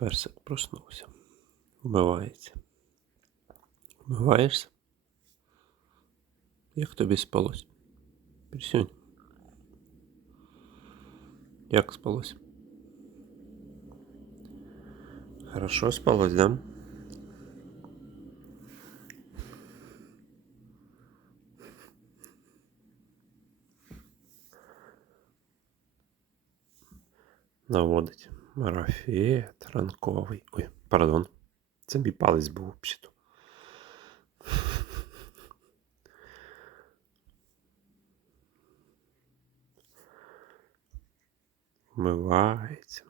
Персик проснувся. Вмивається. Вмиваєшся? Як тобі спалось? Присюнь. Як спалось? Хорошо спалось, да? Наводить марафет ранковий. Ой, пардон. Це мій палець був взагалі. Вмивається.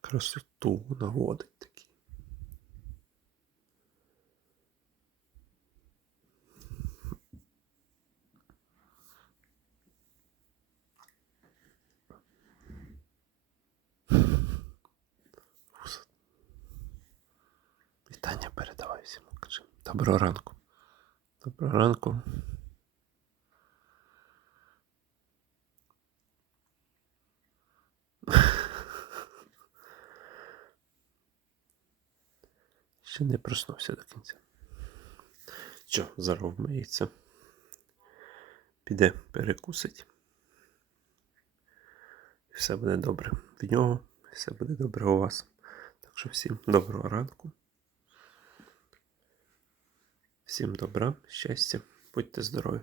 Красоту наводить передавай всім. Кажи. Доброго ранку. Доброго ранку. Ще не проснувся до кінця. Що, зараз вмиється. Піде перекусить. Все буде добре в нього, все буде добре у вас. Так що всім доброго ранку. Всім добра, щастя, будьте здорові.